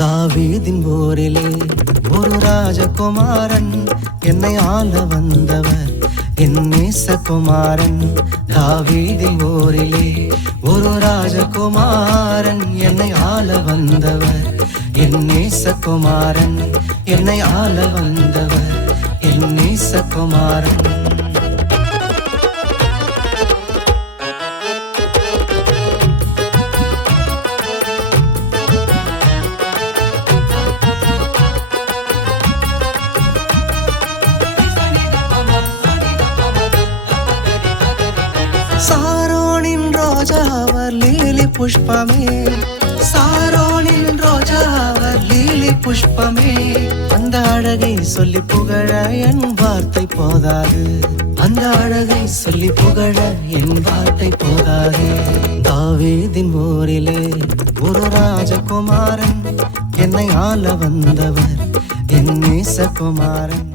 தாவீதின் ஊரிலே ஒரு ராஜகுமாரன் என்னை ஆள வந்தவர் என் நேசகுமாரன். தாவீதின் ஊரிலே ஒரு ராஜகுமாரன் என்னை ஆள வந்தவர் என் நேசகுமாரன். என்னை ஆள வந்தவர் என் நேசகுமாரன். சாரோனின் ரோஜா அவர் லீலி புஷ்பமே, சாரோனின் ரோஜா அவர் லீலி புஷ்பமே. அந்த அழகை சொல்லி புகழ என் வார்த்தை போதாது, அந்த அழகை சொல்லி புகழ என் வார்த்தை போதாது. தாவீதின் ஊரிலே ஒரு ராஜகுமாரன் என்னை ஆள வந்தவர் என் நேசகுமாரன்.